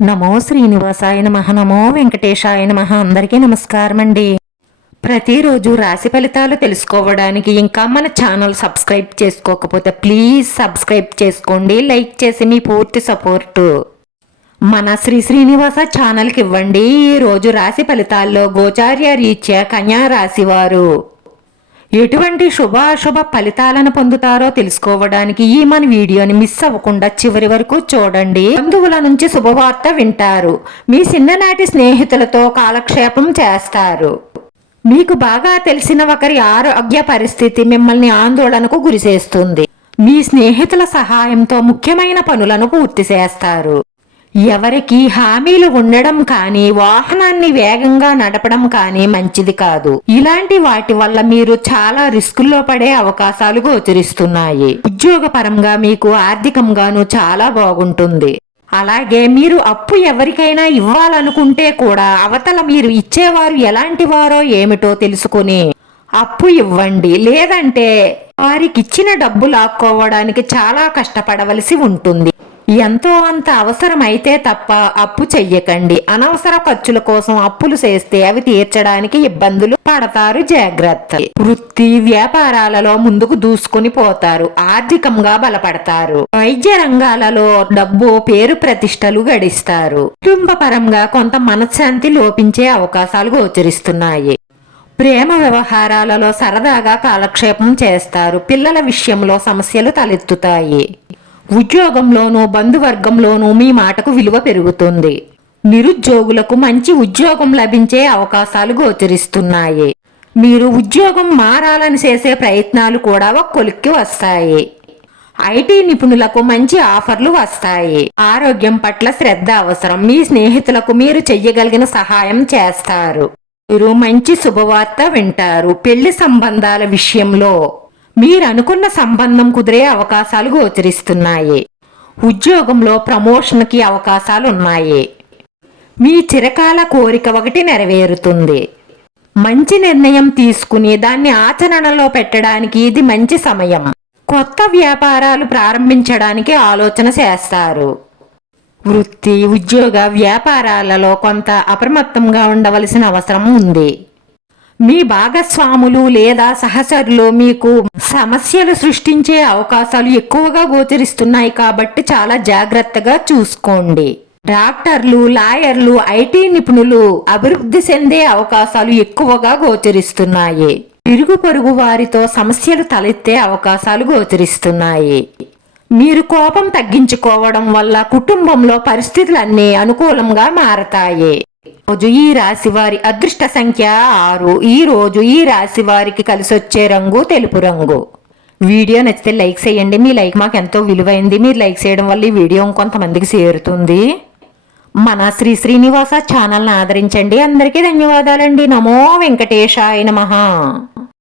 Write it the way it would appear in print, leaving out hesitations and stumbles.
నమో శ్రీనివాసాయ నమః. నమో వెంకటేశాయ నమః. అందరికీ నమస్కారం అండి. ప్రతిరోజు రాశి ఫలితాలు తెలుసుకోవడానికి ఇంకా మన ఛానల్ సబ్స్క్రైబ్ చేసుకోకపోతే ప్లీజ్ సబ్స్క్రైబ్ చేసుకోండి. లైక్ చేసి మీ పూర్తి సపోర్టు మన శ్రీనివాస ఛానల్కి ఇవ్వండి. ఈరోజు రాశి ఫలితాల్లో గోచార్య రీత్యా కన్యా రాశి వారు ఎటువంటి శుభాశుభ ఫలితాలను పొందుతారో తెలుసుకోవడానికి ఈ మన వీడియోని మిస్ అవ్వకుండా చివరి వరకు చూడండి. బంధువుల నుంచి శుభవార్త వింటారు. మీ చిన్ననాటి స్నేహితులతో కాలక్షేపం చేస్తారు. మీకు బాగా తెలిసిన ఒకరి ఆరోగ్య పరిస్థితి మిమ్మల్ని ఆందోళనకు గురిచేస్తుంది. మీ స్నేహితుల సహాయంతో ముఖ్యమైన పనులను పూర్తి చేస్తారు. ఎవరికి హామీలు ఉండడం కానీ వాహనాన్ని వేగంగా నడపడం కానీ మంచిది కాదు. ఇలాంటి వాటి వల్ల మీరు చాలా రిస్కుల్లో పడే అవకాశాలు గోచరిస్తున్నాయి. ఉద్యోగపరంగా మీకు ఆర్థికంగాను చాలా బాగుంటుంది. అలాగే మీరు అప్పు ఎవరికైనా ఇవ్వాలనుకుంటే కూడా అవతల మీరు ఇచ్చేవారు ఎలాంటి వారో ఏమిటో తెలుసుకుని అప్పు ఇవ్వండి. లేదంటే వారికిచ్చిన డబ్బు లాక్కోవడానికి చాలా కష్టపడవలసి ఉంటుంది. ఎంతో అంత అవసరమైతే తప్ప అప్పు చెయ్యకండి. అనవసర ఖర్చుల కోసం అప్పులు చేస్తే అవి తీర్చడానికి ఇబ్బందులు పడతారు. జాగ్రత్త. వృత్తి వ్యాపారాలలో ముందుకు దూసుకుని పోతారు. ఆర్థికంగా బలపడతారు. వైద్య రంగాలలో డబ్బు పేరు ప్రతిష్టలు గడిస్తారు. కుటుంబ పరంగా కొంత మనశ్శాంతి లోపించే అవకాశాలు గోచరిస్తున్నాయి. ప్రేమ వ్యవహారాలలో సరదాగా కాలక్షేపం చేస్తారు. పిల్లల విషయంలో సమస్యలు తలెత్తుతాయి. ఉద్యోగంలోనూ బంధువర్గంలోనూ మీ మాటకు విలువ పెరుగుతుంది. నిరుద్యోగులకు మంచి ఉద్యోగం లభించే అవకాశాలు గోచరిస్తున్నాయి. మీరు ఉద్యోగం మారాలని చేసే ప్రయత్నాలు కూడా ఒక కొలిక్కి వస్తాయి. ఐటీ నిపుణులకు మంచి ఆఫర్లు వస్తాయి. ఆరోగ్యం పట్ల శ్రద్ధ అవసరం. మీ స్నేహితులకు మీరు చెయ్యగలిగిన సహాయం చేస్తారు. మీరు మంచి శుభవార్త వింటారు. పెళ్లి సంబంధాల విషయంలో మీరు అనుకున్న సంబంధం కుదిరే అవకాశాలు గోచరిస్తున్నాయి. ఉద్యోగంలో ప్రమోషన్కి అవకాశాలు ఉన్నాయి. మీ చిరకాల కోరిక ఒకటి నెరవేరుతుంది. మంచి నిర్ణయం తీసుకుని దాన్ని ఆచరణలో పెట్టడానికి ఇది మంచి సమయం. కొత్త వ్యాపారాలు ప్రారంభించడానికి ఆలోచన చేస్తారు. వృత్తి ఉద్యోగ వ్యాపారాలలో కొంత అప్రమత్తంగా ఉండవలసిన అవసరం ఉంది. మీ భాగస్వాములు లేదా సహచరులు మీకు సమస్యలు సృష్టించే అవకాశాలు ఎక్కువగా గోచరిస్తున్నాయి కాబట్టి చాలా జాగ్రత్తగా చూసుకోండి. డాక్టర్లు లాయర్లు ఐటీ నిపుణులు అభివృద్ధి చెందే అవకాశాలు ఎక్కువగా గోచరిస్తున్నాయి. ఇరుగు పొరుగు వారితో సమస్యలు తలెత్తే అవకాశాలు గోచరిస్తున్నాయి. మీరు కోపం తగ్గించుకోవడం వల్ల కుటుంబంలో పరిస్థితులన్నీ అనుకూలంగా మారతాయి. రోజు ఈ రాశి వారి అదృష్ట సంఖ్య 6. ఈ రోజు ఈ రాశి వారికి కలిసొచ్చే రంగు తెలుపు రంగు. వీడియో నచ్చితే లైక్ చేయండి. మీ లైక్ మాకు ఎంతో విలువైంది. మీరు లైక్ చేయడం వల్ల ఈ వీడియో కొంతమందికి చేరుతుంది. మన శ్రీనివాస ఛానల్ని ఆదరించండి. అందరికీ ధన్యవాదాలండి. నమో వెంకటేశాయ నమః.